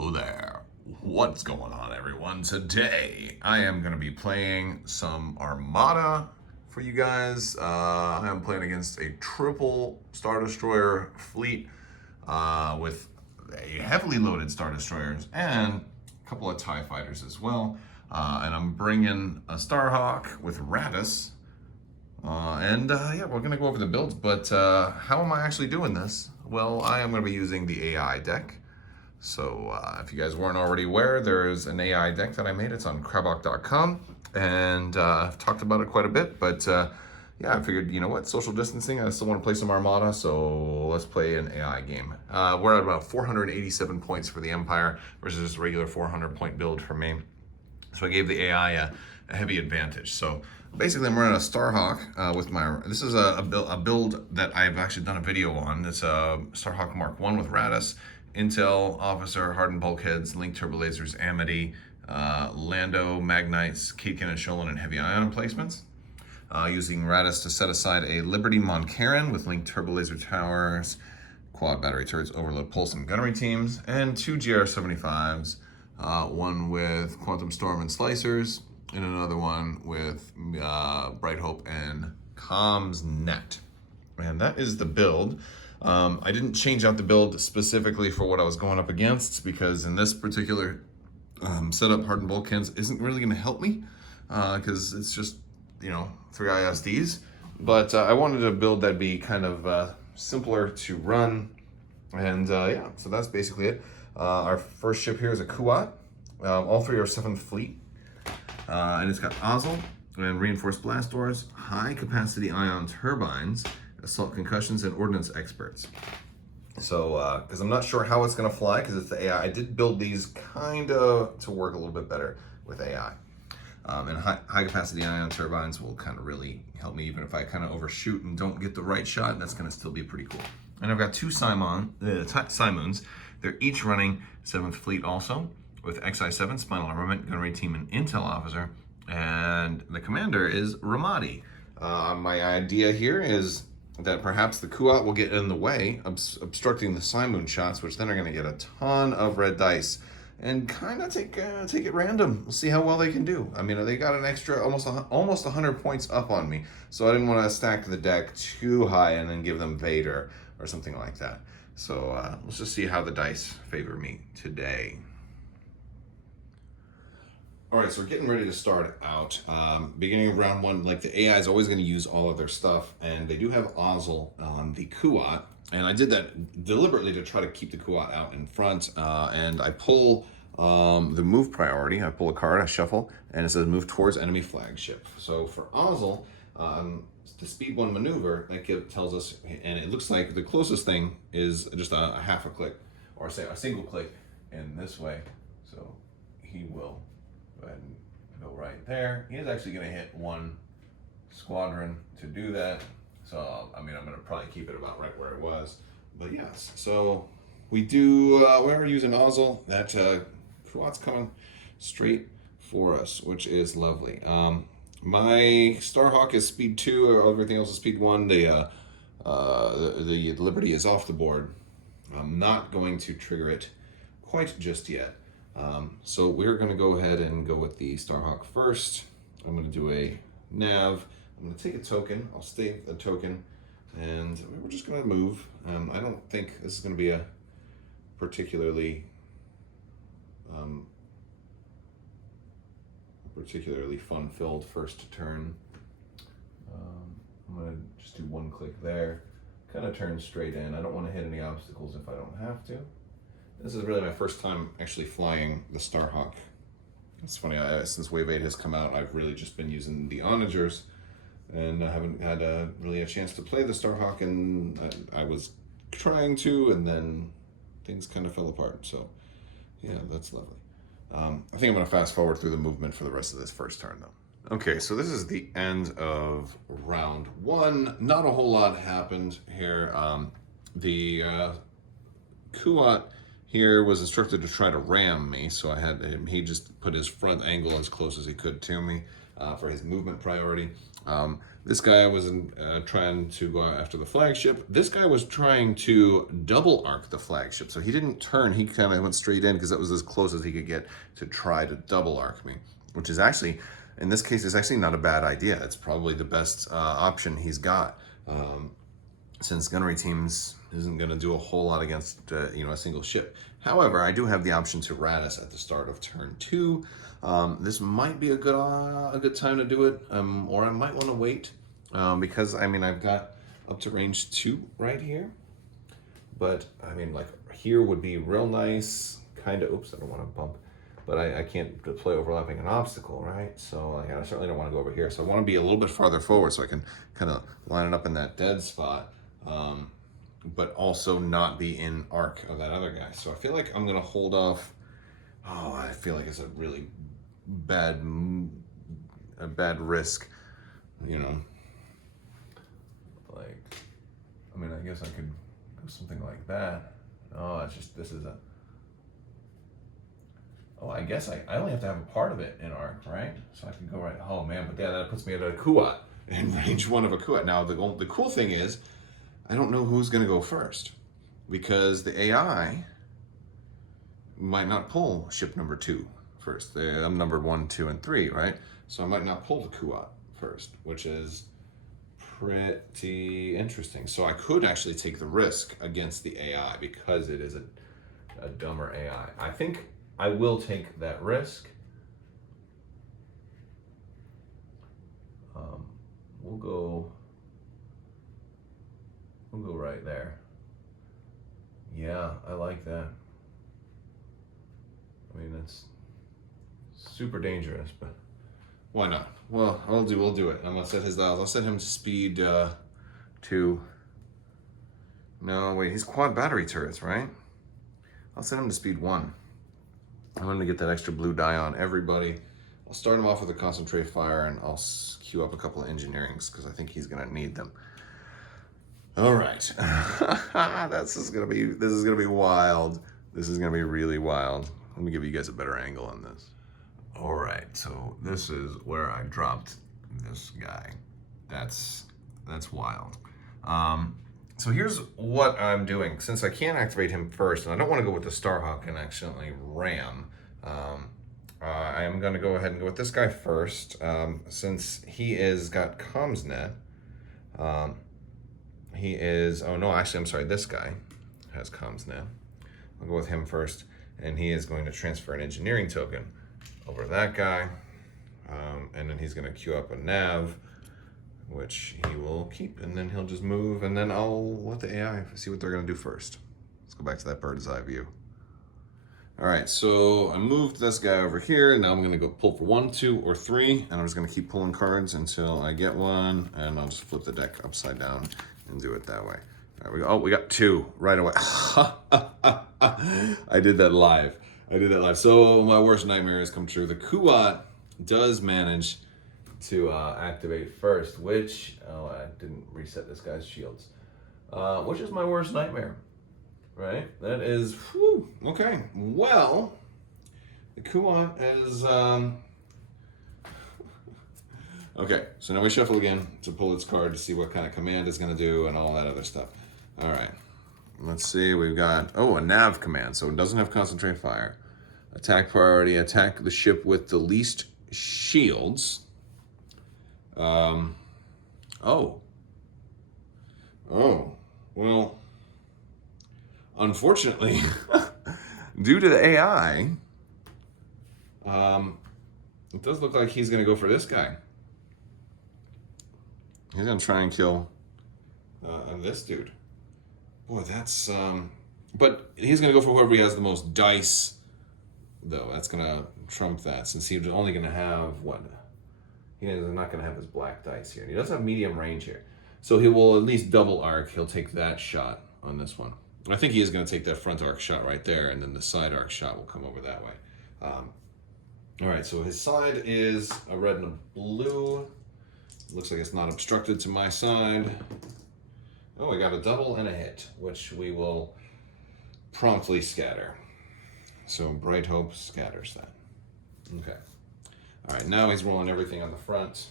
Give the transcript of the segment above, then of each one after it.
Hello there. What's going on, everyone? Today I am going to be playing some Armada for you guys. I am playing against a triple Star Destroyer fleet with a heavily loaded Star Destroyers and a couple of TIE fighters as well. And I'm bringing a Starhawk with Radis. Yeah, we're going to go over the builds, but how am I actually doing this? Well, I am going to be using the AI deck. So if you guys weren't already aware, there's an AI deck that I made. It's on Crabbok.com, and I've talked about it quite a bit, but yeah, I figured, you know what, social distancing, I still want to play some Armada, so let's play an AI game. We're at about 487 points for the Empire versus just a regular 400-point build for me. So I gave the AI a heavy advantage. So basically I'm running a Starhawk with this is a build that I've actually done a video on. It's a Starhawk Mark 1 with Radis, Intel, Officer, Hardened Bulkheads, Link Turbo Lasers, Amity, Lando, Magnites, Keitkin and Sholin, and Heavy Ion emplacements. Using Radis to set aside a Liberty Moncaran with Link Turbo Laser Towers, Quad Battery Turrets, Overload Pulse, and Gunnery teams, and two GR75s, one with Quantum Storm and Slicers, and another one with Bright Hope and Comms Net. And that is the build. I didn't change out the build specifically for what I was going up against, because in this particular setup, Hardened Bulkheads isn't really going to help me because it's just, you know, 3 ISDs. But I wanted a build that'd be kind of simpler to run. And yeah, so that's basically it. Our first ship here is a Kuat. All three are 7th Fleet. And it's got Ozzel and Reinforced Blast Doors, High Capacity Ion Turbines, Assault Concussions, and Ordnance Experts. So, because I'm not sure how it's going to fly because it's the AI. I did build these kind of to work a little bit better with AI. And high Capacity Ion Turbines will kind of really help me, even if I kind of overshoot and don't get the right shot. That's going to still be pretty cool. And I've got two Simoons. They're each running 7th Fleet also, with XI7, Spinal Armament, Gunnery Team, and Intel Officer. And the commander is Ramadi. My idea here is that perhaps the Kuat will get in the way, obstructing the Simoon shots, which then are going to get a ton of red dice and kind of take it random. We'll see how well they can do. I mean, they got an extra almost 100 points up on me, so I didn't want to stack the deck too high and then give them Vader or something like that. So let's just see how the dice favor me today. All right, so we're getting ready to start out. Beginning of round one, like the AI is always going to use all of their stuff, and they do have Ozzel on the Kuat, and I did that deliberately to try to keep the Kuat out in front, and I pull the move priority. I pull a card, I shuffle, and it says move towards enemy flagship. So for Ozzel, the speed 1 maneuver, that tells us, and it looks like the closest thing is just a half a click, or say a single click in this way. So he will go ahead and go right there. He is actually going to hit 1 squadron to do that. So, I mean, I'm going to probably keep it about right where it was. But yes, so we are using Ozzel. That Kuat's coming straight for us, which is lovely. My Starhawk is speed 2, everything else is speed 1. The Liberty is off the board. I'm not going to trigger it quite just yet. So we're going to go ahead and go with the Starhawk first. I'm going to do a nav. I'm going to take a token. I'll stake a token, and we're just going to move. I don't think this is going to be a particularly fun-filled first turn. I'm going to just do 1 click there. Kind of turn straight in. I don't want to hit any obstacles if I don't have to. This is really my first time actually flying the Starhawk. It's funny, since Wave 8 has come out, I've really just been using the Onagers, and I haven't had really a chance to play the Starhawk, and I was trying to, and then things kind of fell apart. So yeah, that's lovely. I think I'm going to fast forward through the movement for the rest of this first turn though. Okay, so this is the end of round 1. Not a whole lot happened here. The Kuat here was instructed to try to ram me, so I had him, he just put his front angle as close as he could to me. for his movement priority. This guy was trying to go after the flagship. This guy was trying to double arc the flagship. So he didn't turn, he kind of went straight in because that was as close as he could get to try to double arc me, which is actually, in this case, is actually not a bad idea. It's probably the best option he's got. Since gunnery teams isn't going to do a whole lot against a single ship. However, I do have the option to Radis at the start of turn 2. This might be a good time to do it, or I might want to wait because I mean I've got up to range 2 right here. But I mean, like here would be real nice. Kind of. Oops, I don't want to bump. But I can't deploy overlapping an obstacle, right? So like, I certainly don't want to go over here. So I want to be a little bit farther forward so I can kind of line it up in that dead spot. But also not be in arc of that other guy. So I feel like I'm gonna hold off. Oh, I feel like it's a really bad risk, Like, I mean, I guess I could go something like that. Oh, it's just, this is a. Oh, I guess I only have to have a part of it in arc, right? So I can go right. Oh man, but yeah, that puts me at a Kuat in range 1 of a Kuat. Now the cool thing is, I don't know who's going to go first because the AI might not pull ship number 2 first. I'm numbered 1, 2, and 3, right? So I might not pull the Kuat first, which is pretty interesting. So I could actually take the risk against the AI because it is a dumber AI. I think I will take that risk. We'll go right there. Yeah, I like that. I mean, it's super dangerous, but why not? Well, we'll do it. I'm gonna set his dials. I'll set him to speed 2. No, wait, he's quad battery turrets, right? I'll set him to speed 1. I'm gonna get that extra blue dye on everybody. I'll start him off with a concentrate fire, and I'll queue up a couple of engineerings because I think he's gonna need them. All right, this is gonna be wild. This is gonna be really wild. Let me give you guys a better angle on this. All right, so this is where I dropped this guy. That's wild. So here's what I'm doing. Since I can't activate him first, and I don't want to go with the Starhawk and accidentally ram, I am going to go ahead and go with this guy first. Since he is got CommsNet, he is, oh no, actually, I'm sorry, this guy has CommsNet. I'll go with him first, and he is going to transfer an engineering token over that guy, and then he's going to queue up a nav, which he will keep, and then he'll just move, and then I'll let the AI see what they're going to do first. Let's go back to that bird's eye view. All right, so I moved this guy over here. Now I'm going to go pull for 1, 2, or 3, and I'm just going to keep pulling cards until I get one, and I'll just flip the deck upside down and do it that way. All right, we got 2 right away. I did that live. So my worst nightmare has come true. The Kuat does manage to activate first, which, oh, I didn't reset this guy's shields, which is my worst nightmare, right? That is, whew, okay. Well, the Kuat is, okay, so now we shuffle again to pull its card to see what kind of command it's gonna do and all that other stuff. All right, let's see, we've got, oh, a nav command, so it doesn't have concentrate fire. Attack priority, attack the ship with the least shields. Well, unfortunately, due to the AI, it does look like he's gonna go for this guy. He's gonna try and kill this dude. Boy, that's, but he's gonna go for whoever he has the most dice, though. That's gonna trump that, since he's only gonna have, what? He's not gonna have his black dice here. And he does have medium range here. So he will at least double arc. He'll take that shot on this one. I think he is gonna take that front arc shot right there, and then the side arc shot will come over that way. All right, so his side is a red and a blue. Looks like it's not obstructed to my side. Oh, we got a double and a hit, which we will promptly scatter. So Bright Hope scatters that. Okay. All right, now he's rolling everything on the front.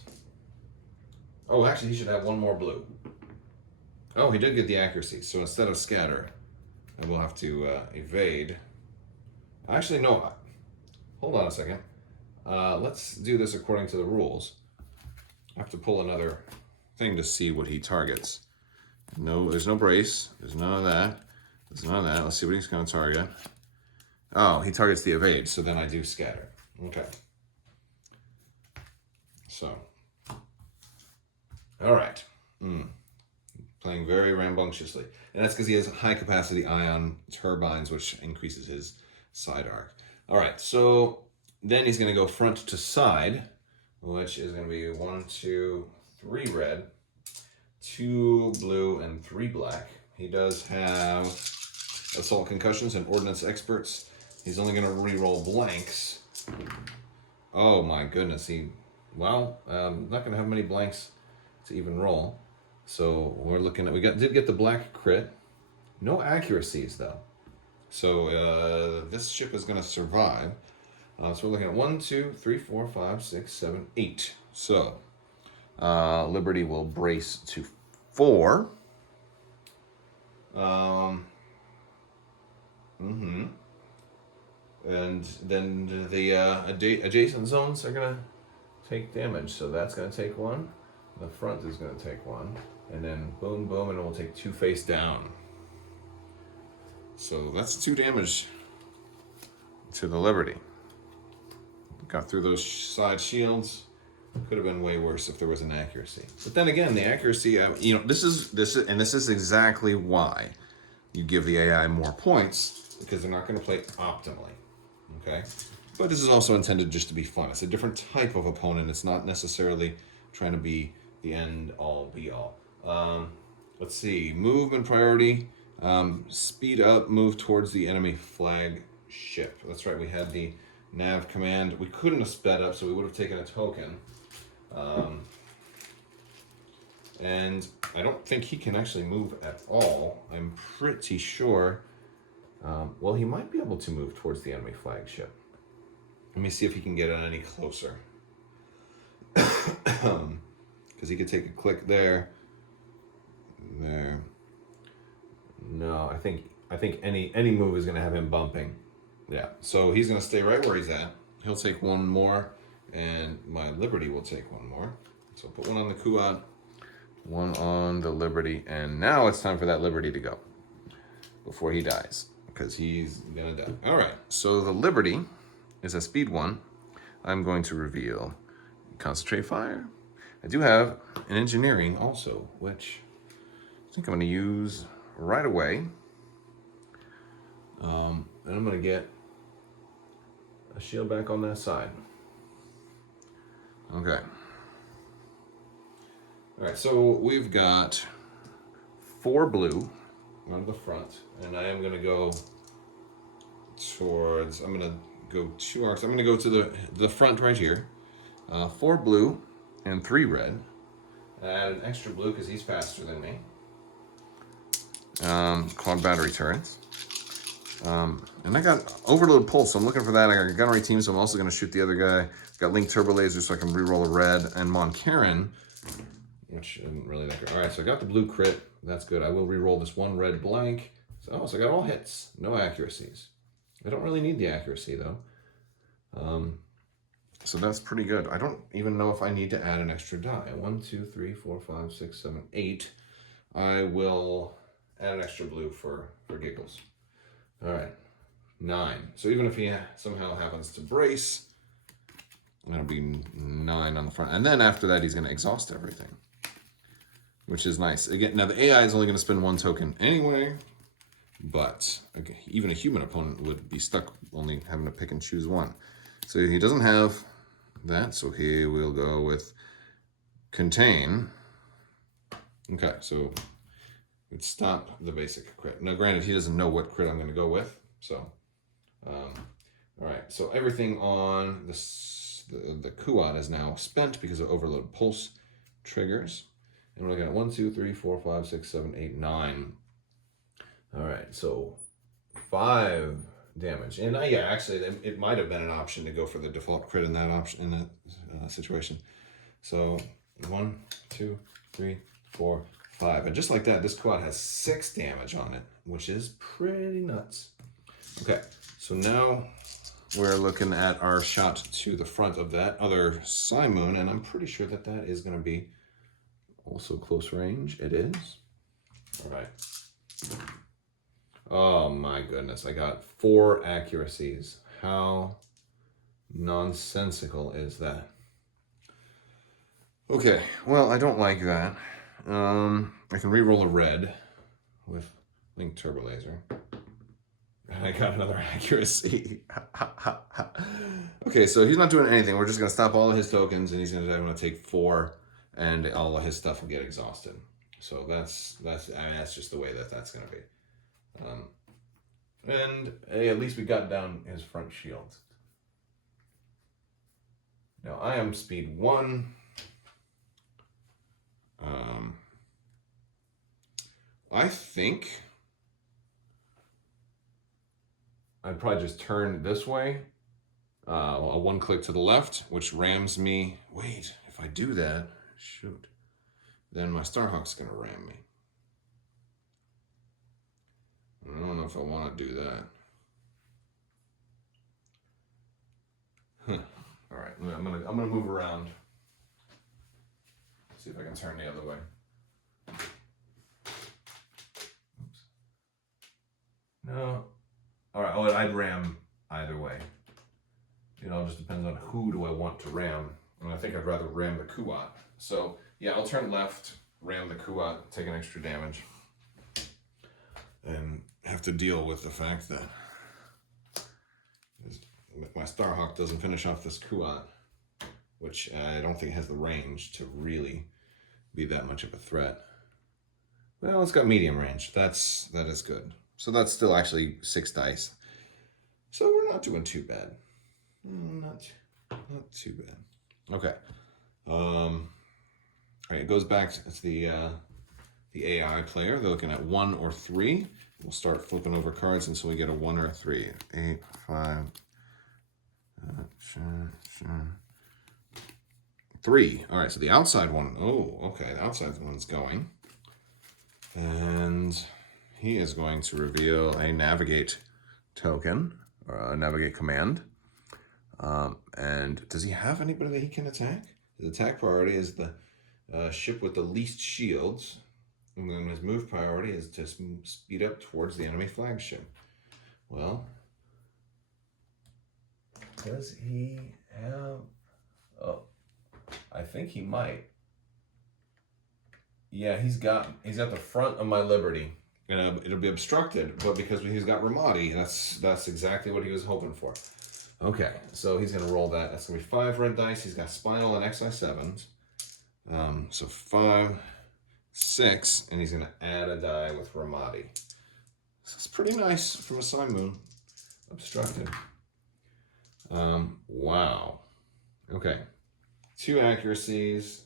Oh, actually, he should have one more blue. Oh, he did get the accuracy. So instead of scatter, I will have to evade. Actually, no. Hold on a second. Let's do this according to the rules. I have to pull another thing to see what he targets. No, there's no brace. There's none of that. There's none of that. Let's see what he's going to target. Oh, he targets the evade, so then I do scatter. Okay. So. All right. Playing very rambunctiously. And that's because he has high capacity ion turbines, which increases his side arc. All right, so then he's going to go front to side, which is going to be 1, 2, 3 red, 2 blue, and 3 black. He does have assault concussions and ordnance experts. He's only going to re-roll blanks. Oh my goodness, not going to have many blanks to even roll. So we're looking at, did get the black crit. No accuracies though. So this ship is going to survive. So we're looking at 1, 2, 3, 4, 5, 6, 7, 8. So Liberty will brace to 4. And then the adjacent zones are going to take damage. So that's going to take 1. The front is going to take 1. And then boom, boom, and it will take 2 face down. So that's 2 damage to the Liberty. Got through those side shields. Could have been way worse if there was an accuracy. But then again, the accuracy, this is exactly why you give the AI more points, because they're not going to play optimally. Okay? But this is also intended just to be fun. It's a different type of opponent. It's not necessarily trying to be the end all be all. Let's see. Movement priority. Speed up, move towards the enemy flag ship. That's right, we had the nav command. We couldn't have sped up, so we would have taken a token. And I don't think he can actually move at all. I'm pretty sure. Well, he might be able to move towards the enemy flagship. Let me see if he can get it any closer. Because he could take a click there. There. No, I think any move is going to have him bumping. Yeah, so he's going to stay right where he's at. He'll take 1 more, and my Liberty will take 1 more. So put 1 on the Kuat, 1 on the Liberty, and now it's time for that Liberty to go before he dies, because he's going to die. All right, so the Liberty is a speed 1. I'm going to reveal Concentrate Fire. I do have an Engineering also, which I think I'm going to use right away. And I'm going to get a shield back on that side. Okay. All right, so we've got 4 blue on the front, and I am going to go towards, I'm going to go 2 arcs. I'm going to go to the front right here. 4 blue and 3 red. Add an extra blue because he's faster than me. Quad battery turrets. And I got overload pulse, so I'm looking for that. I got a gunnery team, so I'm also going to shoot the other guy. Got link turbo laser, so I can reroll a red. And Moncaron, which isn't really that good. All right, so I got the blue crit. That's good. I will reroll this 1 red blank. So I got all hits, no accuracies. I don't really need the accuracy though. So that's pretty good. I don't even know if I need to add an extra die. 1, 2, 3, 4, 5, 6, 7, 8. I will add an extra blue for giggles. All right, 9. So even if he somehow happens to brace, that'll be 9 on the front. And then after that, he's going to exhaust everything, which is nice. Again, now the AI is only going to spend 1 token anyway, but okay, even a human opponent would be stuck only having to pick and choose 1. So he doesn't have that, so he will go with Contain. Okay, so we'd stop the basic crit. Now, granted, he doesn't know what crit I'm going to go with, so all right. So everything on the Kuat is now spent because of overload pulse triggers, and we're looking at 1, 2, 3, 4, 5, 6, 7, 8, 9. All right, so 5 damage. And yeah, actually, it might have been an option to go for the default crit in that option in that situation. So 1, 2, 3, 4, 5, and just like that, this quad has 6 damage on it, which is pretty nuts. Okay, so now we're looking at our shot to the front of that other Simoon, and I'm pretty sure that that is going to be also close range. It is. All right. Oh my goodness, I got 4 accuracies. How nonsensical is that? Okay, well, I don't like that. I can re-roll a red with Link Turbo Laser. And I got another accuracy. Okay, so he's not doing anything. We're just going to stop all of his tokens, and he's going to take 4, and all of his stuff will get exhausted. So that's just the way that's going to be. And hey, at least we got down his front shield. Now I am speed 1. I think I'd probably just turn this way, a 1 click to the left, which rams me. Wait, if I do that, shoot, then my Starhawk's gonna ram me. I don't know if I want to do that. All right, I'm gonna move around. See if I can turn the other way. Oops. No. All right. Oh, I'd ram either way. You know, it just depends on who do I want to ram, and I think I'd rather ram the Kuat. So yeah, I'll turn left, ram the Kuat, take an extra damage, and have to deal with the fact that if my Starhawk doesn't finish off this Kuat, which I don't think has the range to really be that much of a threat. Well, it's got medium range. That is good. So that's still actually 6 dice. So we're not doing too bad. Not too bad. Okay. All right, it goes back to the AI player. They're looking at 1 or 3. We'll start flipping over cards until we get a 1 or a 3. 8, 5. Sure. 3. All right, so the outside one. Oh, okay. The outside one's going. And he is going to reveal a navigate token, or a navigate command. And does he have anybody that he can attack? His attack priority is the ship with the least shields. And then his move priority is to speed up towards the enemy flagship. Well, does he have... Oh, I think he might. Yeah, he's got the front of my Liberty. And it'll be obstructed, but because he's got Ramadi, that's exactly what he was hoping for. Okay, so he's going to roll that. That's going to be 5 red dice. He's got Spinal and XI7s. So 5, 6, and he's going to add a die with Ramadi. This is pretty nice from a Simoon. Obstructed. Wow. Okay. 2 accuracies.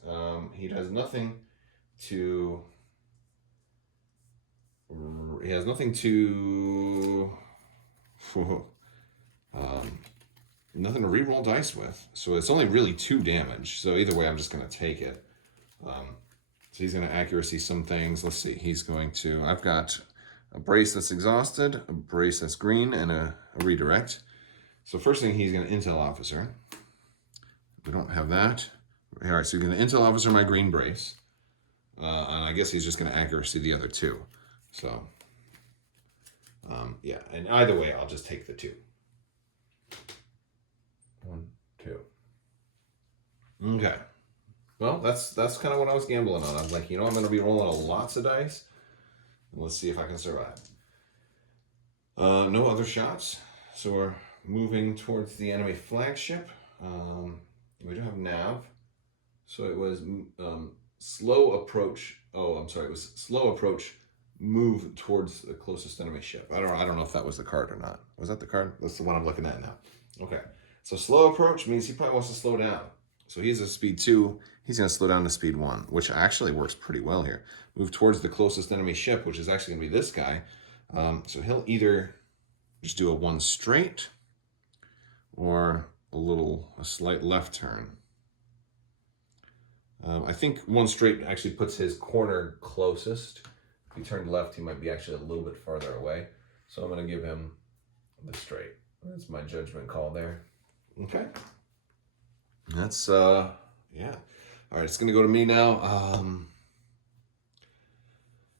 He does nothing to... He has nothing to... nothing to re-roll dice with. So it's only really 2 damage. So either way, I'm just going to take it. So he's going to accuracy some things. Let's see. He's going to... I've got a brace that's exhausted, a brace that's green, and a redirect. So first thing, he's going to Intel Officer. We don't have that. All right, so he's going to Intel Officer my green brace. And I guess he's just going to accuracy the other 2. So, yeah, and either way, I'll just take the 2. 1, 2. Okay. Well, that's kind of what I was gambling on. I was like, you know, I'm going to be rolling lots of dice. Let's see if I can survive. No other shots. So we're moving towards the enemy flagship. We do have nav. So it was slow approach. Oh, I'm sorry. It was slow approach. Move towards the closest enemy ship. I don't know if that was the card or not. Was that the card? That's the one I'm looking at now. Okay. So slow approach means he probably wants to slow down. So he's a speed 2. He's going to slow down to speed 1, which actually works pretty well here. Move towards the closest enemy ship, which is actually going to be this guy. So he'll either just do a 1 straight or a slight left turn. I think 1 straight actually puts his corner closest. If he turned left, he might be actually a little bit farther away. So I'm going to give him the straight. That's my judgment call there. Okay. That's, yeah. All right, it's going to go to me now.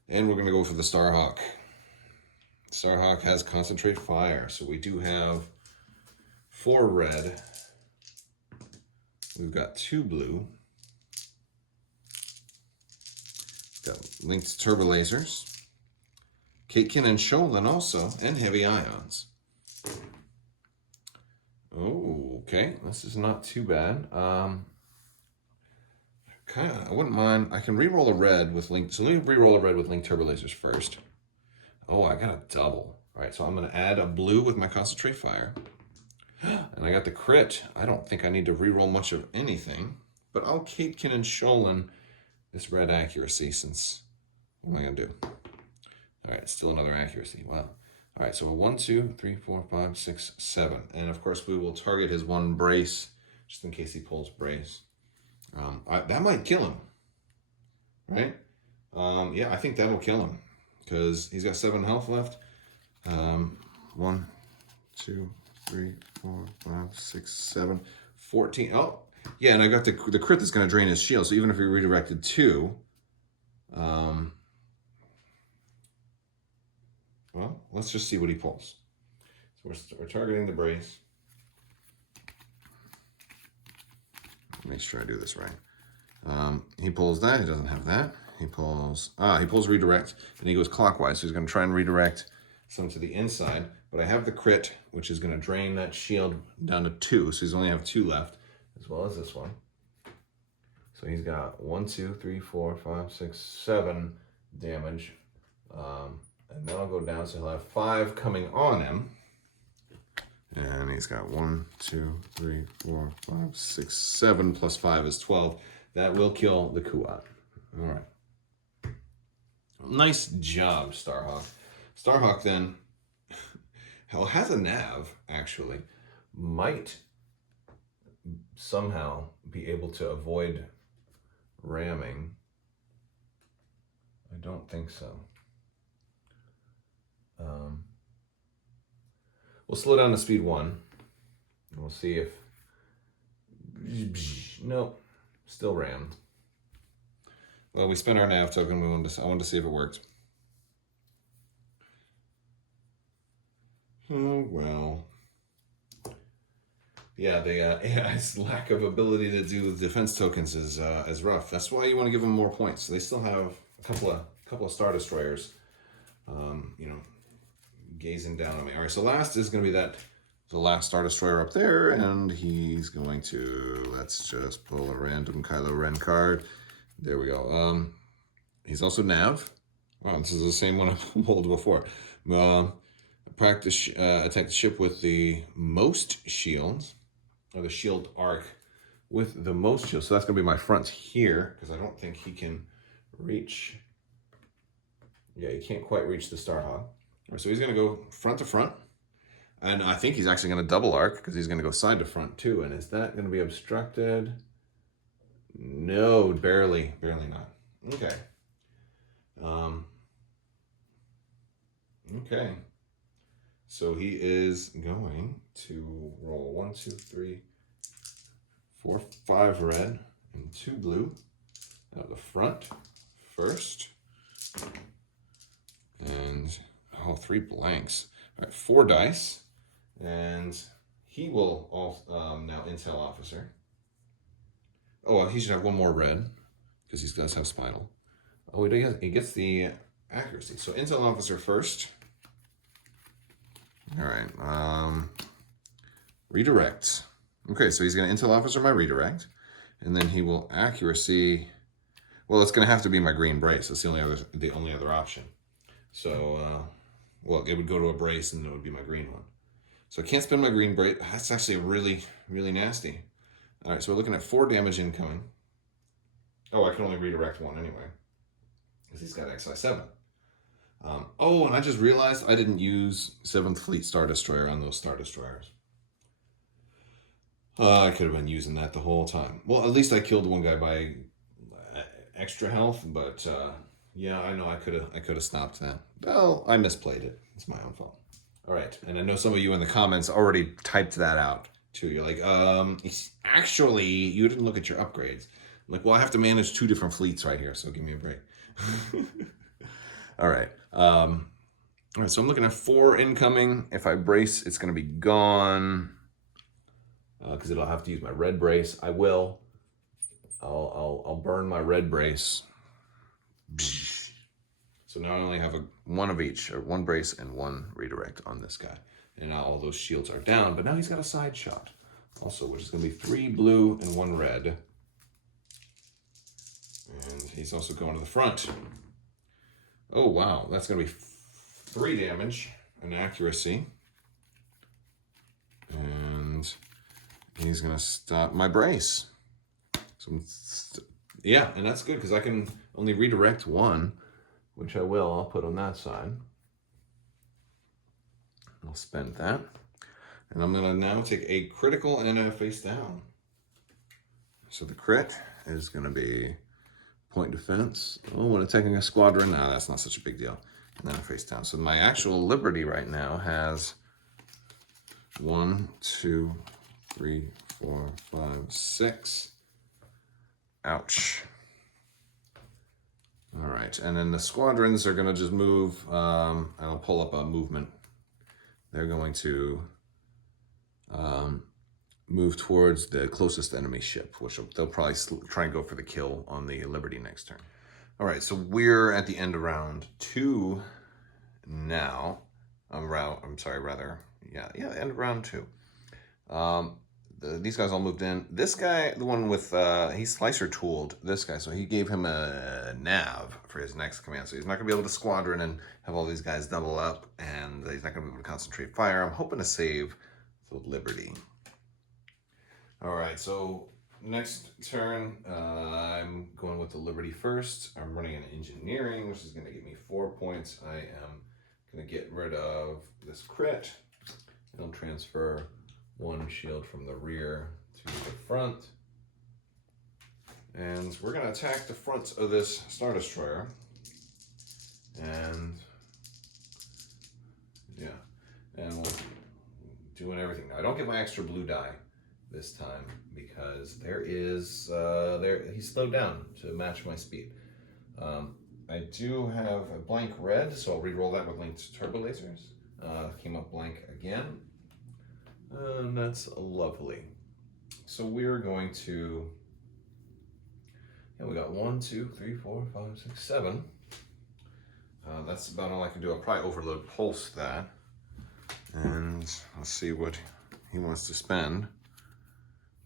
And we're going to go for the Starhawk. Starhawk has concentrate fire. So we do have 4 red. We've got 2 blue. Got linked turbo lasers. Caitkin and Sholin also, and heavy ions. Oh, okay. This is not too bad. I wouldn't mind. I can re-roll a red with link. So let me re-roll a red with linked turbo lasers first. Oh, I got a double. All right, so I'm going to add a blue with my concentrate fire. And I got the crit. I don't think I need to re-roll much of anything. But I'll Caitkin and Sholin this red accuracy since... What am I going to do? All right, still another accuracy. Wow. All right, so a 1, 2, 3, 4, 5, 6, 7. And of course, we will target his 1 brace just in case he pulls brace. That might kill him, right? Yeah, I think that'll kill him because he's got 7 health left. 1, 2, 3, 4, 5, 6, 7, 14. Oh, yeah, and I got the crit that's going to drain his shield. So even if he redirected 2, well, let's just see what he pulls. So we're targeting the brace. Make sure I do this right. He pulls that. He doesn't have that. He pulls redirect, and he goes clockwise. So he's going to try and redirect some to the inside. But I have the crit, which is going to drain that shield down to 2. So he's only have 2 left, as well as this one. So he's got 1, 2, 3, 4, 5, 6, 7 damage. And then I'll go down, so he'll have 5 coming on him. And he's got 1, 2, 3, 4, 5, 6, 7 plus 5 is 12. That will kill the Kuat. All right. Nice job, Starhawk. Starhawk then has a nav, actually. Might somehow be able to avoid ramming. I don't think so. We'll slow down to speed 1. And we'll see if... Nope. Still rammed. Well, we spent our nav token. I wanted to see if it worked. Oh, well. Yeah, the AI's lack of ability to do defense tokens is rough. That's why you want to give them more points. They still have a couple of Star Destroyers, gazing down on me. All right, so last is going to be the last Star Destroyer up there, and he's going to, let's just pull a random Kylo Ren card. There we go. He's also Nav. Wow, this is the same one I pulled before. Attack the ship with the most shields, or the shield arc with the most shields. So that's going to be my front here, because I don't think he can reach. Yeah, he can't quite reach the Starhawk. So he's going to go front to front. And I think he's actually going to double arc because he's going to go side to front too. And is that going to be obstructed? No, barely not. Okay. Okay. So he is going to roll 1, 2, 3, 4, 5 red and 2 blue out the front first. And 3 blanks. All right, 4 dice. And he will also now Intel Officer. Oh, he should have 1 more red because he does have Spinal. Oh, he gets the accuracy. So Intel Officer first. All right. Redirect. Okay, so he's going to Intel Officer my redirect. And then he will accuracy. Well, it's going to have to be my green brace. That's the only other option. So, well, it would go to a brace and it would be my green one. So I can't spend my green brace. That's actually really, really nasty. All right, so we're looking at 4 damage incoming. Oh, I can only redirect 1 anyway, because he's got XI7. Oh, and I just realized I didn't use 7th Fleet Star Destroyer on those Star Destroyers. I could have been using that the whole time. Well, at least I killed one guy by extra health, but yeah, I know I could have stopped that. Well, I misplayed it. It's my own fault. All right, and I know some of you in the comments already typed that out too. You're like, actually, you didn't look at your upgrades. I'm like, well, I have to manage 2 different fleets right here, so give me a break. All right. All right, so I'm looking at 4 incoming. If I brace, it's going to be gone because it'll have to use my red brace. I will. I'll burn my red brace. So now I only have one of each, or 1 brace and 1 redirect on this guy. And now all those shields are down, but now he's got a side shot also, which is going to be 3 blue and 1 red. And he's also going to the front. Oh, wow. That's going to be 3 damage and accuracy. And he's going to stop my brace. So, yeah, and that's good because I can only redirect 1, which I will. I'll put on that side. I'll spend that. And I'm going to now take a critical and a face down. So the crit is going to be point defense. Oh, when attacking a squadron, no, that's not such a big deal. And then a face down. So my actual Liberty right now has 1, 2, 3, 4, 5, 6. Ouch. All right, and then the squadrons are going to just move. I'll pull up a movement. They're going to move towards the closest enemy ship, which they'll probably try and go for the kill on the Liberty next turn. All right, so we're at the end of round 2 now. The end of round 2. These guys all moved in. This guy, the one with, he slicer tooled this guy, so he gave him a nav for his next command. So he's not going to be able to squadron and have all these guys double up, and he's not going to be able to concentrate fire. I'm hoping to save the Liberty. All right, so next turn, I'm going with the Liberty first. I'm running an engineering, which is going to give me 4 points. I am going to get rid of this crit, and I'll transfer 1 shield from the rear to the front. And we're going to attack the front of this Star Destroyer. And yeah, and we're doing everything. Now, I don't get my extra blue die this time because he's slowed down to match my speed. I do have a blank red, so I'll re-roll that with linked turbo lasers. Came up blank again. And that's lovely. So we're going to, we got 1, 2, 3, 4, 5, 6, 7. That's about all I can do. I'll probably overload pulse that. And let's see what he wants to spend.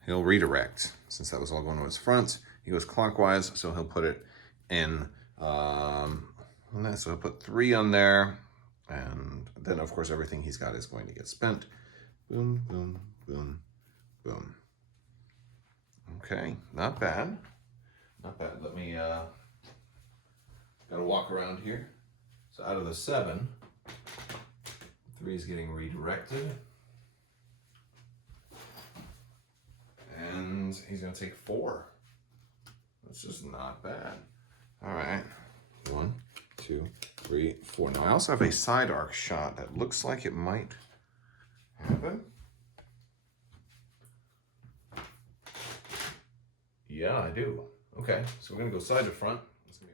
He'll redirect, since that was all going to his front. He goes clockwise, so he'll put it in, so he'll put 3 on there. And then, of course, everything he's got is going to get spent. Boom, boom, boom, boom. Okay, not bad. Not bad. Let me, gotta walk around here. So out of the 7, 3 is getting redirected. And he's gonna take 4. That's just not bad. All right, 1, 2, 3, 4. Now I also have a side arc shot that looks like it might happen. Yeah, I do. Okay, so we're gonna go side to front.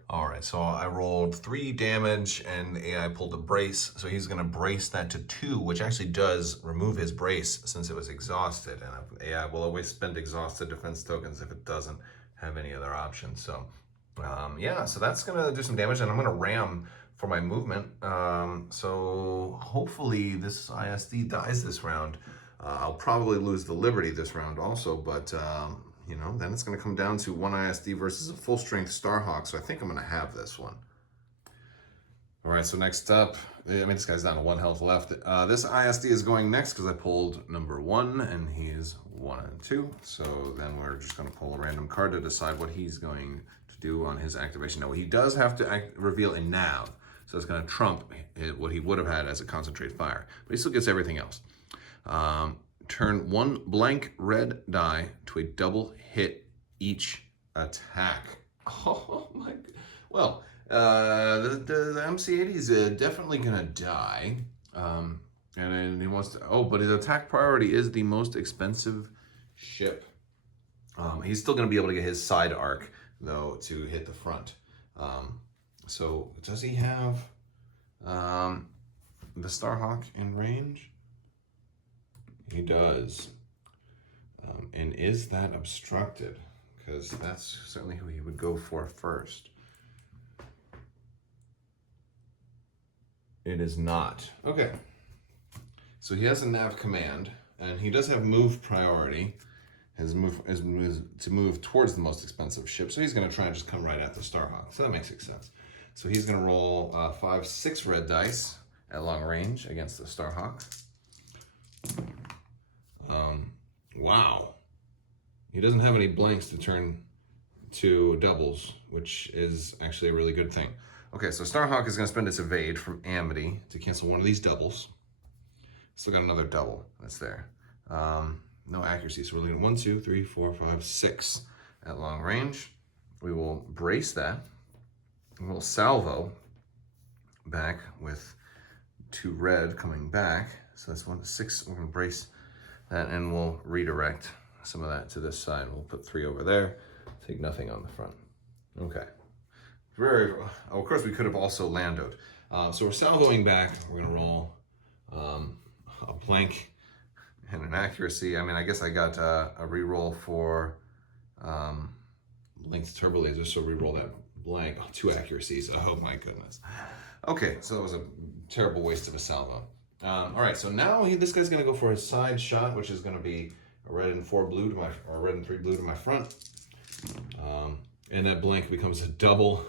All right, so I rolled 3 damage and the AI pulled a brace. So he's gonna brace that to 2, which actually does remove his brace since it was exhausted. And AI will always spend exhausted defense tokens if it doesn't have any other options. So yeah, so that's gonna do some damage, and I'm gonna ram for my movement. So hopefully this ISD dies this round. I'll probably lose the Liberty this round also, but you know, then it's going to come down to 1 ISD versus a full-strength Starhawk, so I think I'm going to have this one. All right, so next up, this guy's down to 1 health left. This ISD is going next because I pulled number 1, and he is 1 and 2. So then we're just going to pull a random card to decide what he's going to do on his activation. Now, he does have to reveal a nav. So it's going to trump what he would have had as a concentrate fire. But he still gets everything else. Turn 1 blank red die to a double hit each attack. Oh my. Well, the MC-80 is definitely going to die. And then he wants to. Oh, but his attack priority is the most expensive ship. He's still going to be able to get his side arc, though, to hit the front. So does he have the Starhawk in range? He does. And is that obstructed? Because that's certainly who he would go for first. It is not. Okay. So he has a nav command, and he does have move priority. His move is to move towards the most expensive ship, so he's going to try and just come right at the Starhawk. So that makes sense. So he's going to roll 5, 6 red dice at long range against the Starhawk. Wow. He doesn't have any blanks to turn to doubles, which is actually a really good thing. Okay, so Starhawk is going to spend its evade from Amity to cancel one of these doubles. Still got another double that's there. No accuracy, so we're looking at 1, 2, 3, 4, 5, 6 at long range. We will brace that. We'll salvo back with 2 red coming back. So that's 1 to 6. We're going to brace that, and we'll redirect some of that to this side. We'll put 3 over there. Take nothing on the front. Okay. Of course, we could have also landoed. So we're salvoing back. We're going to roll a blank and an accuracy. I mean, I guess I got a reroll for linked turbo laser, so reroll that blank. Oh, 2 accuracies. Oh my goodness. Okay, so that was a terrible waste of a salvo. All right, so now this guy's going to go for his side shot, which is going to be a red and 4 blue to or red and 3 blue to my front. And that blank becomes a double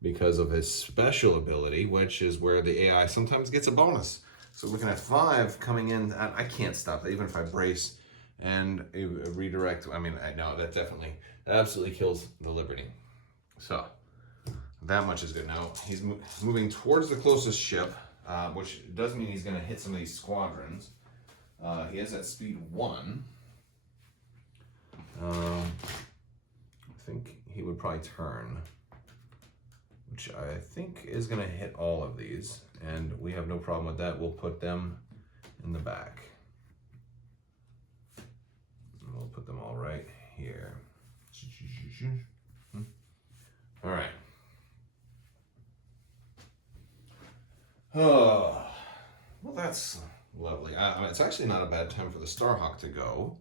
because of his special ability, which is where the AI sometimes gets a bonus. So looking at 5 coming in, I can't stop that, even if I brace and redirect. I mean, I know that absolutely kills the Liberty. So that much is good. Now he's moving towards the closest ship, which does mean he's going to hit some of these squadrons. He has that speed 1. I think he would probably turn, which I think is going to hit all of these, and we have no problem with that. We'll put them in the back. And we'll put them all right here. All right. Oh, well, that's lovely. It's actually not a bad time for the Starhawk to go,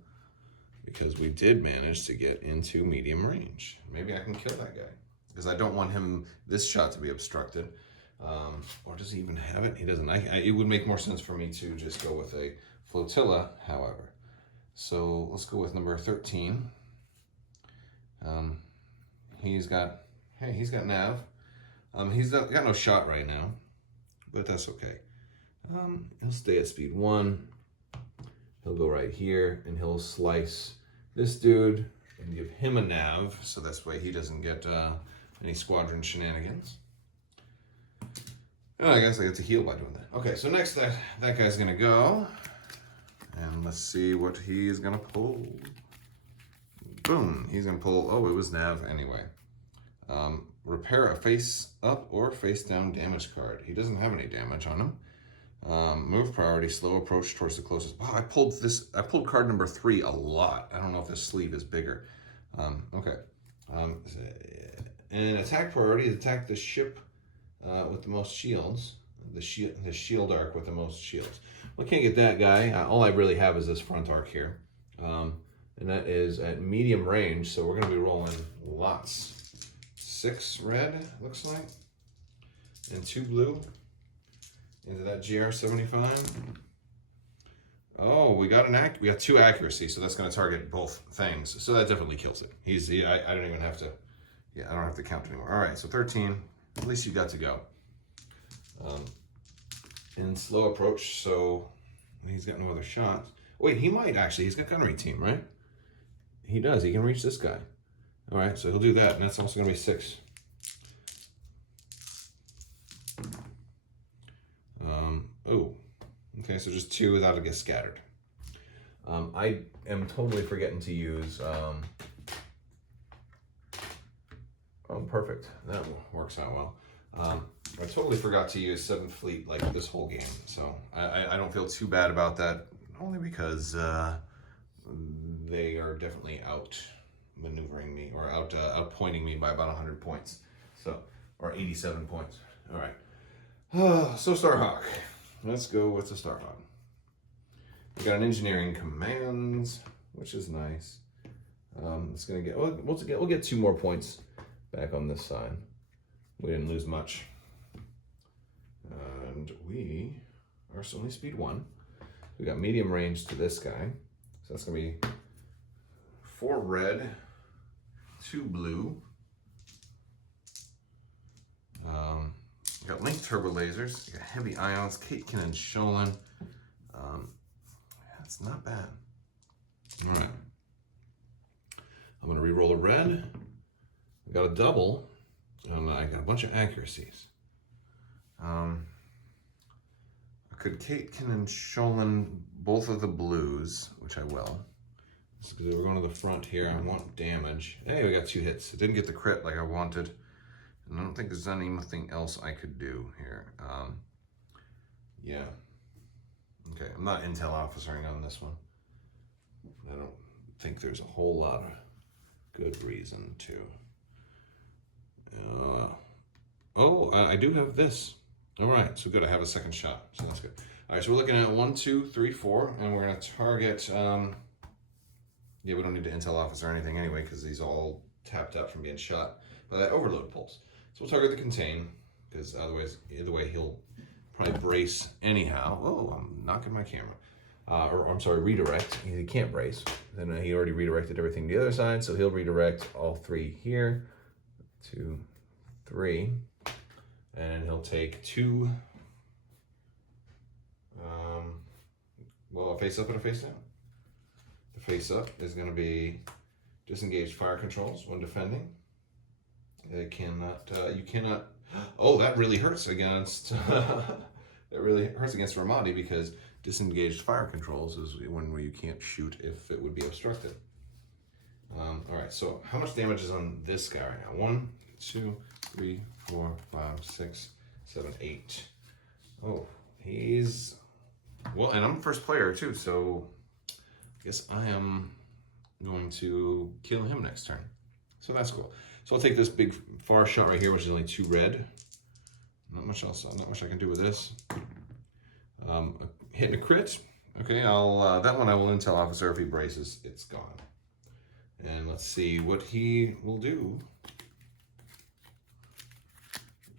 because we did manage to get into medium range. Maybe I can kill that guy, because I don't want this shot to be obstructed. Or does he even have it? He doesn't. It would make more sense for me to just go with a flotilla, however. So let's go with number 13. He's got nav. He's got no shot right now, but that's okay. He'll stay at speed 1. He'll go right here, and he'll slice this dude and give him a nav, so this way he doesn't get any squadron shenanigans. And I guess I get to heal by doing that. Okay, so next that guy's gonna go, and let's see what he's gonna pull. Boom, he's gonna pull, oh, it was nav anyway. Repair a face up or face down damage card. He doesn't have any damage on him. Move priority, slow approach towards the closest. Wow, I pulled card number 3 a lot. I don't know if this sleeve is bigger. Okay. And attack priority is attack the ship with the most shields. The shield arc with the most shields. Well, I can't get that guy. All I really have is this front arc here. And that is at medium range, so we're going to be rolling lots. 6 red, looks like, and 2 blue into that GR75. Oh, we got 2 accuracy, so that's going to target both things. So that definitely kills it. I don't even have to. Yeah, I don't have to count anymore. All right, so 13. At least you got to go. And slow approach, so he's got no other shots. Wait, he might actually. He's got gunnery team, right? He does. He can reach this guy. All right, so he'll do that, and that's also going to be 6. Oh, okay, so just 2 without it get scattered. I am totally forgetting to use, oh, perfect. That works out well. I totally forgot to use 7th Fleet like this whole game, so I don't feel too bad about that, only because they are definitely out maneuvering me, or outpointing me by about 100 points, so, or 87 points. All right. So Starhawk. Let's go with the Starhawk. We got an engineering commands, which is nice. It's gonna get we'll get 2 more points back on this side. We didn't lose much, and we are only speed 1. We got medium range to this guy, so that's gonna be 4 red, 2 blue. We got linked turbo lasers. We got heavy ions, Caitkin and Sholin. That's not bad. All right. I'm gonna re-roll a red. I got a double, and I got a bunch of accuracies. I could Caitkin and Sholin both of the blues, which I will. So we're going to the front here. I want damage. Hey, we got 2 hits. I didn't get the crit like I wanted. And I don't think there's anything else I could do here. Yeah. Okay, I'm not intel officering on this one. I don't think there's a whole lot of good reason to. I do have this. All right, so good. I have a second shot, so that's good. All right, so we're looking at 1, 2, 3, 4, and we're gonna target. Yeah, we don't need to intel officer or anything anyway, because he's all tapped up from being shot by that overload pulse. So we'll target the contain, because otherwise, either way, he'll probably brace anyhow. Oh, I'm knocking my camera. Or I'm sorry, redirect. He can't brace. Then he already redirected everything to the other side, so he'll redirect all 3 here. 2, 3. And he'll take 2. Well, a face up and a face down. The face up is going to be disengaged fire controls when defending. They cannot, you cannot. Oh, that really hurts against. That really hurts against Armada, because disengaged fire controls is when you can't shoot if it would be obstructed. All right, so how much damage is on this guy right now? 1, 2, 3, 4, 5, 6, 7, 8. Oh, he's well, and I'm the first player too, so I guess I am going to kill him next turn. So that's cool. So I'll take this big far shot right here, which is only 2 red. Not much else. Not much I can do with this. Hitting a crit. Okay, I'll that one I will intel officer. If he braces, it's gone. And let's see what he will do.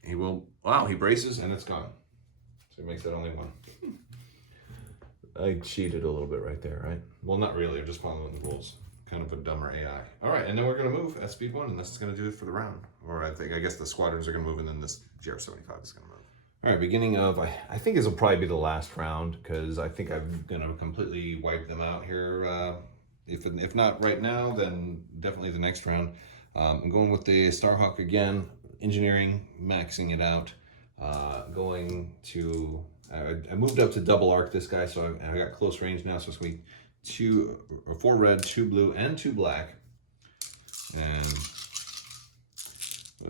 He will. Wow, he braces and it's gone. So he makes that only 1. I cheated a little bit right there, right? Well, not really. I'm just following the rules. Kind of a dumber AI. All right, and then we're going to move at speed 1, and that's going to do it for the round. Or I guess the squadrons are going to move, and then this GR75 is going to move. All right, beginning of, I think this will probably be the last round, because I think I'm going to completely wipe them out here. If not right now, then definitely the next round. I'm going with the Starhawk again, engineering, maxing it out. Going to, I moved up to double arc this guy, so I got close range now, so it's going to be 4 red, 2 blue, and 2 black. And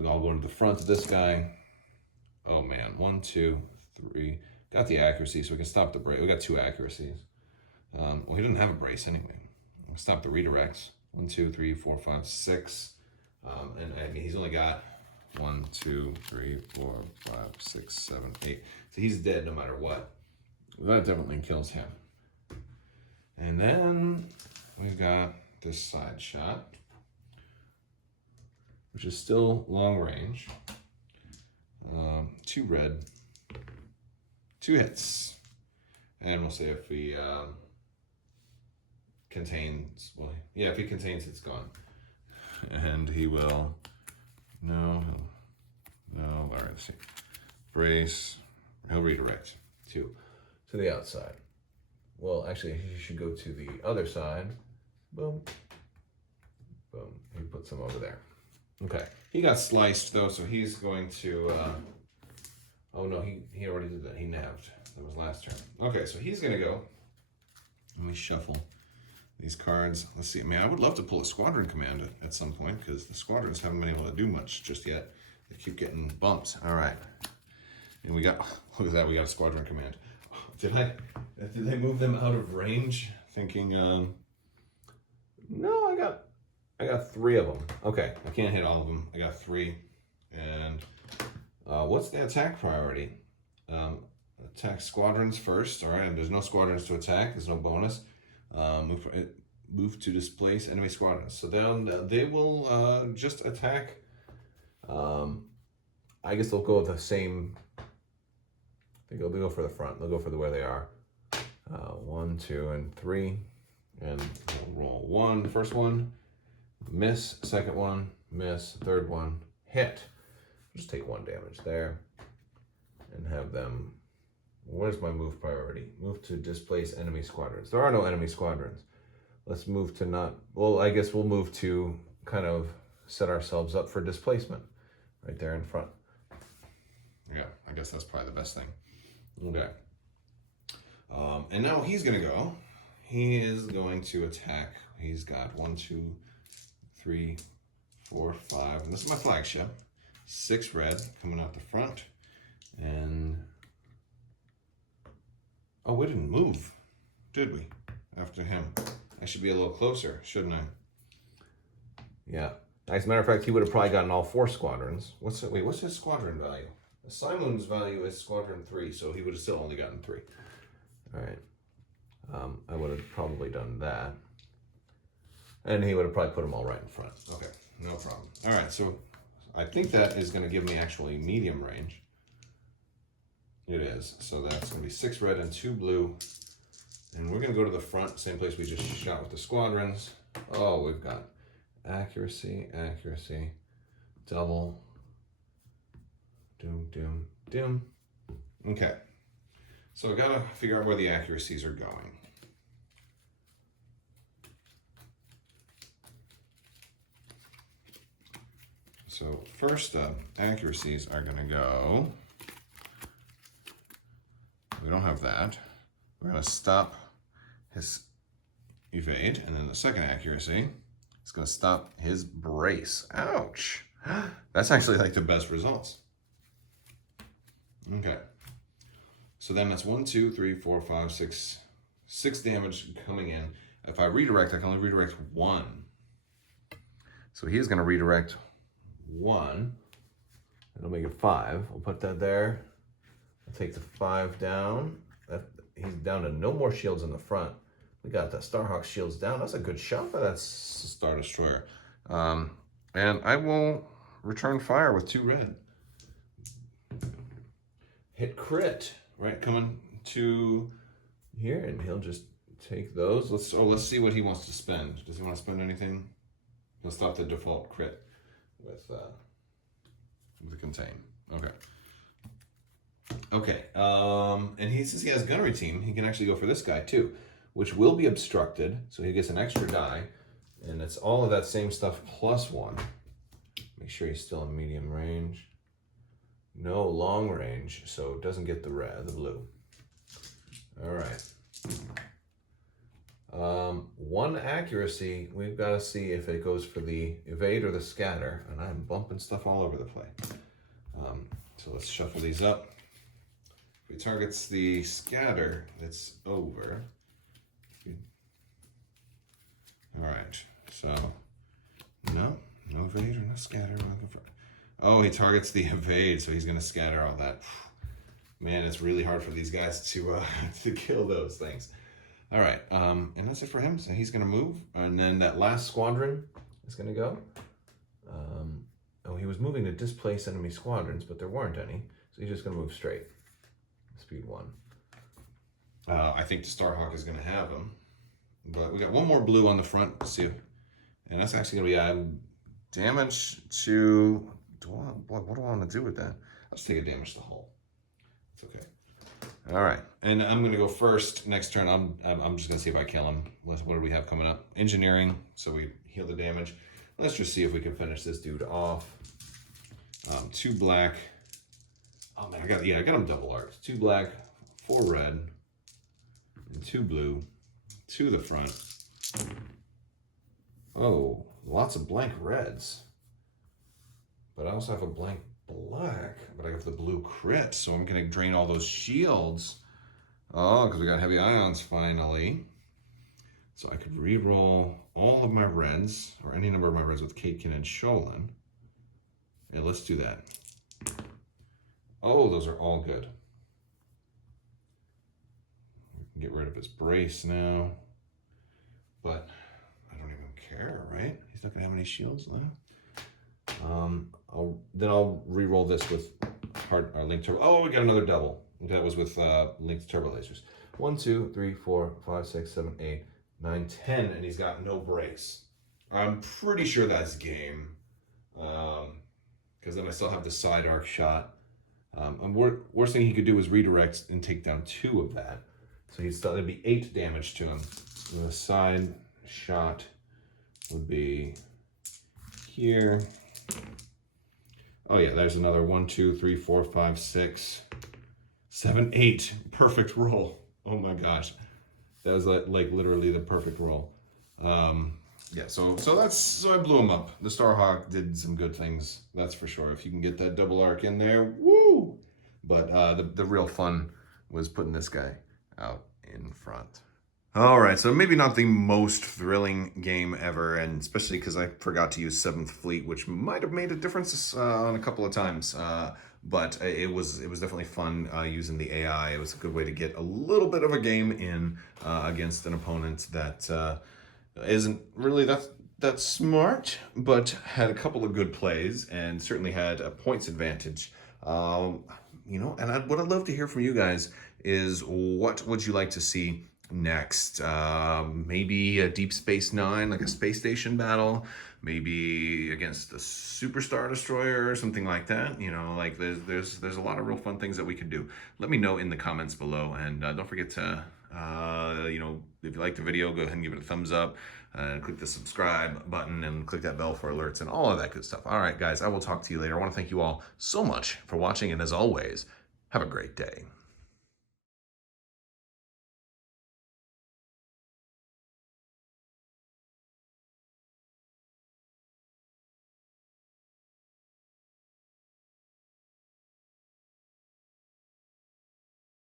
I'll go into the front of this guy. Oh man, 1, 2, 3. Got the accuracy, so we can stop the brace. We got 2 accuracies. Well, he didn't have a brace anyway. We'll stop the redirects. 1, 2, 3, 4, 5, 6. And I mean, he's only got 1, 2, 3, 4, 5, 6, 7, 8. So he's dead no matter what. That definitely kills him. And then we've got this side shot, which is still long range. 2 red, 2 hits. And we'll see if he contains, well, yeah, if he contains, it's gone. And he will, no, all right, let's see. Brace, he'll redirect to the outside. Well, actually, he should go to the other side. Boom. Boom. He puts him over there. Okay. He got sliced, though, so he's going to... oh, no, he already did that. He navved. That was last turn. Okay, so he's gonna go. Let me shuffle these cards. Let's see. I mean, I would love to pull a squadron command at some point because the squadrons haven't been able to do much just yet. They keep getting bumped. All right. And we got, look at that, we got a squadron command. Did I move them out of range? Thinking, no, I got 3 of them. Okay, I can't hit all of them. I got 3. And what's the attack priority? Attack squadrons first, all right, and there's no squadrons to attack, there's no bonus. Move to displace enemy squadrons. So then they will just attack. I guess they'll go with the same. They'll go for the front. They'll go for where they are. 1, 2, and 3. And we'll roll 1, first one. Miss, second one. Miss, third one. Hit. Just take 1 damage there. And have them. Where's my move priority? Move to displace enemy squadrons. There are no enemy squadrons. Let's move to not. Well, I guess we'll move to kind of set ourselves up for displacement. Right there in front. Yeah, I guess that's probably the best thing. Okay. And now he's going to go. He is going to attack. He's got 1, 2, 3, 4, 5. And this is my flagship. 6 red coming out the front. And... oh, we didn't move, did we? After him. I should be a little closer, shouldn't I? Yeah. As a matter of fact, he would have probably gotten all 4 squadrons. What's his squadron value? Simon's value is squadron 3, so he would have still only gotten 3. All right. I would have probably done that. And he would have probably put them all right in front. Okay, no problem. All right, so I think that is going to give me actually medium range. It is. So that's going to be 6 red and 2 blue. And we're going to go to the front, same place we just shot with the squadrons. Oh, we've got accuracy, accuracy, double, doom, doom, doom. Okay. So I've got to figure out where the accuracies are going. So first up, accuracies are going to go... we don't have that. We're going to stop his evade, and then the second accuracy is going to stop his brace. Ouch! That's actually like the best results. Okay. So then that's 1, 2, 3, 4, 5, 6. 6 damage coming in. If I redirect, I can only redirect 1. So he's going to redirect 1. That'll make it 5. We'll put that there. I'll take the 5 down. He's down to no more shields in the front. We got the Starhawk shields down. That's a good shot for that Star Destroyer. And I will return fire with 2 red. Hit crit, right? Coming to here, and he'll just take those. Let's see what he wants to spend. Does he want to spend anything? He'll stop the default crit with the contain. Okay. Okay, and he says he has gunnery team. He can actually go for this guy too, which will be obstructed, so he gets an extra die, and it's all of that same stuff plus 1. Make sure he's still in medium range. No long range, so it doesn't get the red, the blue. All right. 1 accuracy, we've got to see if it goes for the evade or the scatter, and I'm bumping stuff all over the place. So let's shuffle these up. If he targets the scatter, it's over. All right, so no evade or no scatter. Oh, he targets the evade, so he's going to scatter all that. Man, it's really hard for these guys to kill those things. All right, and that's it for him. So he's going to move, and then that last squadron is going to go. Oh, he was moving to displace enemy squadrons, but there weren't any, so he's just going to move straight. Speed 1. I think the Starhawk is going to have him, but we got 1 more blue on the front. Let's see, and that's actually going to be damage to. What do I want to do with that? Let's take a damage to hull. It's okay. All right, and I'm going to go first next turn. I'm just going to see if I kill him. What do we have coming up? Engineering, so we heal the damage. Let's just see if we can finish this dude off. 2 black. Oh man, I got him double arcs. 2 black, 4 red, and 2 blue to the front. Oh, lots of blank reds. But I also have a blank black, but I have the blue crit, so I'm gonna drain all those shields. Oh, because we got heavy ions finally. So I could re-roll all of my reds, or any number of my reds with Caitkin and Sholin. Yeah, let's do that. Oh, those are all good. We can get rid of his brace now. But I don't even care, right? He's not gonna have any shields left. I'll re-roll this with linked turbo. Oh, we got another double. That was with linked turbo lasers. 1, 2, 3, 4, 5, 6, 7, 8, 9, 10, and he's got no brace. I'm pretty sure that's game. Because then I still have the side arc shot. Worst thing he could do is redirect and take down 2 of that. So it'd be 8 damage to him. And the side shot would be here. Oh yeah, there's another 1, 2, 3, 4, 5, 6, 7, 8. Perfect roll. Oh my gosh. That was like literally the perfect roll. Yeah, so I blew him up. The Starhawk did some good things, that's for sure. If you can get that double arc in there, woo! But the real fun was putting this guy out in front. All right, so maybe not the most thrilling game ever, and especially because I forgot to use 7th Fleet, which might have made a difference on a couple of times. But it was definitely fun using the AI. It was a good way to get a little bit of a game in against an opponent that isn't really that smart, but had a couple of good plays and certainly had a points advantage. You know, and what I'd love to hear from you guys is, what would you like to see next? Maybe a Deep Space Nine, like a space station battle, maybe against the Super Star Destroyer or something like that. You know, like there's a lot of real fun things that we could do. Let me know in the comments below, and don't forget to you know, if you like the video, go ahead and give it a thumbs up, and click the subscribe button and click that bell for alerts and all of that good stuff. All right, guys, I will talk to you later. I want to thank you all so much for watching, and as always, have a great day.